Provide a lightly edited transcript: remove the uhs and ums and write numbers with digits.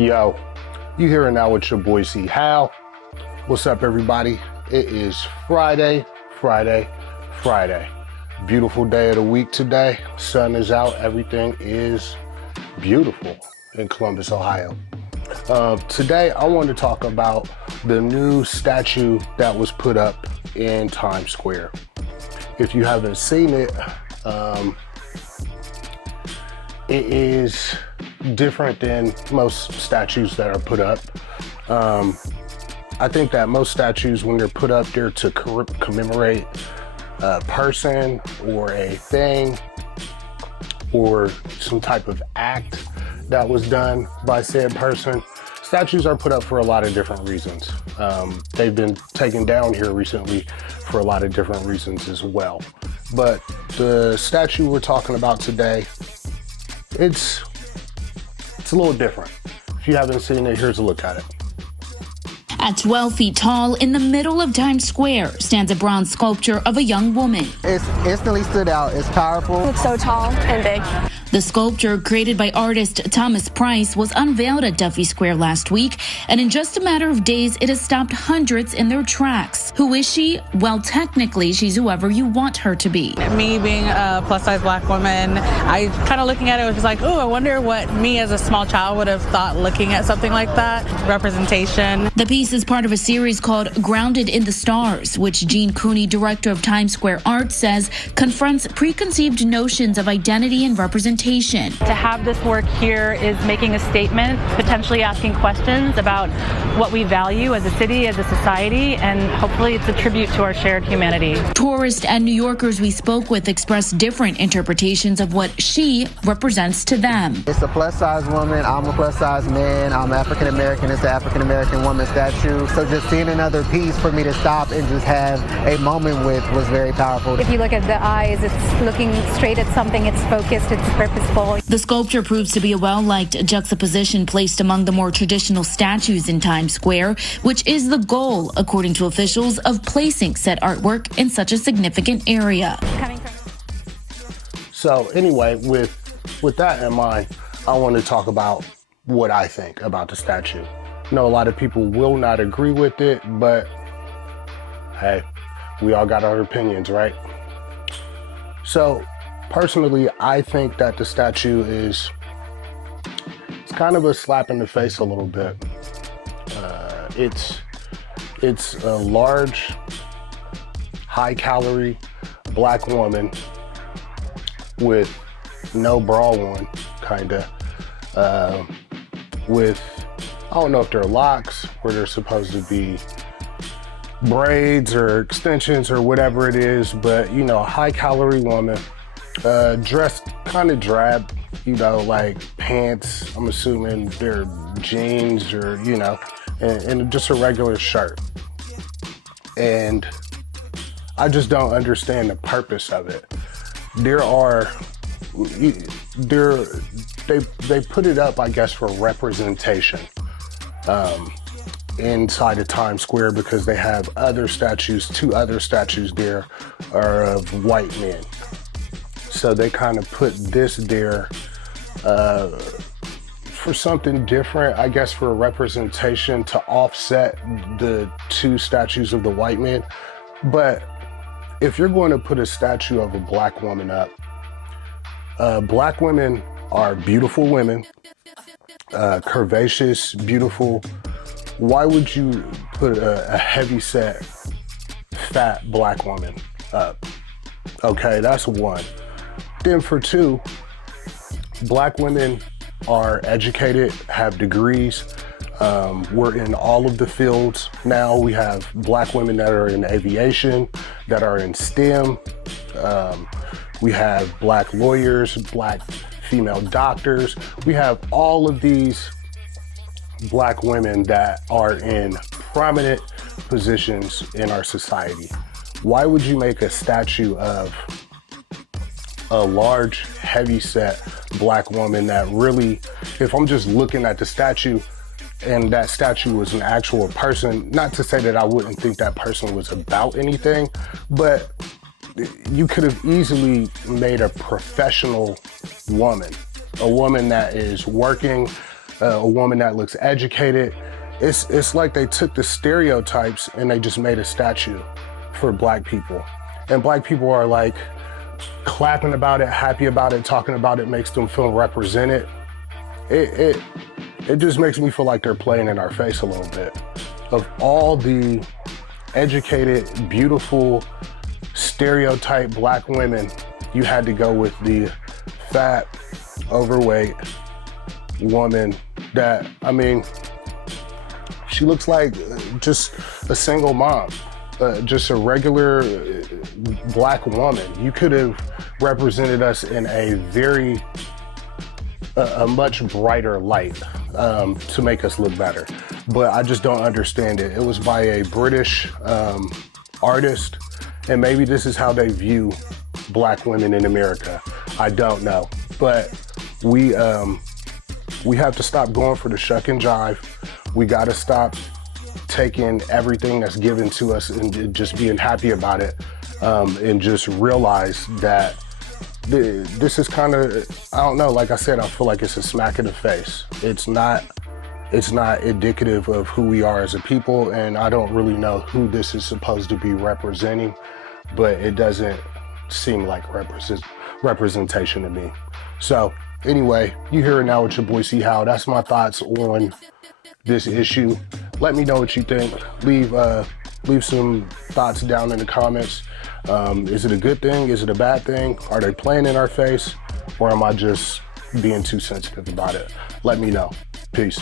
Yo, you hearing now with your boy C Hal. What's up, everybody? It is Friday. Beautiful day of the week today. Sun is out. Everything is beautiful in Columbus, Ohio. Today, I want to talk about the new statue that was put up in Times Square. If you haven't seen it, it is different than most statues that are put up. I think that most statues, when they're put up, they're to commemorate a person or a thing or some type of act that was done by said person. Statues are put up for a lot of different reasons. They've been taken down here recently for a lot of different reasons as well. But the statue we're talking about today, it's a little different. If you haven't seen it, here's a look at it. At 12 feet tall, in the middle of Times Square, stands a bronze sculpture of a young woman. It's instantly stood out. It's powerful. It's so tall and big. The sculpture, created by artist Thomas Price, was unveiled at Duffy Square last week, and in just a matter of days, it has stopped hundreds in their tracks. Who is she? Well, technically, she's whoever you want her to be. Me being a plus-size black woman, I kind of looking at it was like, oh, I wonder what me as a small child would have thought looking at something like that. Representation. The piece is part of a series called Grounded in the Stars, which Gene Cooney, director of Times Square Art, says confronts preconceived notions of identity and representation. To have this work here is making a statement, potentially asking questions about what we value as a city, as a society, and hopefully it's a tribute to our shared humanity. Tourists and New Yorkers we spoke with expressed different interpretations of what she represents to them. It's a plus-size woman. I'm a plus-size man. I'm African-American. It's the African-American woman statue. So just seeing another piece for me to stop and just have a moment with was very powerful. If you look at the eyes, it's looking straight at something. It's focused. It's purposeful. The sculpture proves to be a well-liked juxtaposition placed among the more traditional statues in Times Square, which is the goal, according to officials, of placing said artwork in such a significant area. So anyway, with that in mind, I want to talk about what I think about the statue. I know a lot of people will not agree with it, but hey, we all got our opinions, right? So personally, I think that the statue it's kind of a slap in the face a little bit. It's a large, high-calorie black woman with no bra on, kinda, with, I don't know if they're locks or they're supposed to be braids or extensions or whatever it is, but you know, a high-calorie woman, dressed kind of drab, you know, like pants, I'm assuming they're jeans or, you know, and just a regular shirt. And I just don't understand the purpose of it. They put it up, I guess, for representation inside of Times Square, because they have other statues, two other statues there are of white men. So they kind of put this there for something different, I guess, for a representation to offset the two statues of the white men. But if you're going to put a statue of a black woman up, black women are beautiful women, curvaceous, beautiful. Why would you put a heavy-set, fat black woman up? Okay, that's one. Then for two, black women are educated, have degrees. We're in all of the fields now. We have black women that are in aviation, that are in STEM. We have black lawyers, black female doctors. We have all of these black women that are in prominent positions in our society. Why would you make a statue of a large, heavy-set black woman that really, if I'm just looking at the statue and that statue was an actual person, not to say that I wouldn't think that person was about anything, but you could have easily made a professional woman, a woman that is working, a woman that looks educated. It's like they took the stereotypes and they just made a statue for black people. And black people are like clapping about it, happy about it, talking about it, makes them feel represented. It just makes me feel like they're playing in our face a little bit. Of all the educated, beautiful, stereotype black women, you had to go with the fat, overweight woman that, I mean, she looks like just a single mom, just a regular black woman. You could have represented us in a much brighter light to make us look better. But I just don't understand it. It was by a British artist, and maybe this is how they view black women in America. I don't know. But we have to stop going for the shuck and jive. We got to stop taking everything that's given to us and just being happy about it, and just realize that this is kind of, I don't know, like I said, I feel like it's a smack in the face. It's not indicative of who we are as a people, and I don't really know who this is supposed to be representing, but it doesn't seem like representation to me. So anyway, you hear it now with your boy C How. That's my thoughts on this issue. Let me know what you think. Leave some thoughts down in the comments. Is it a good thing? Is it a bad thing? Are they playing in our face? Or am I just being too sensitive about it? Let me know. Peace.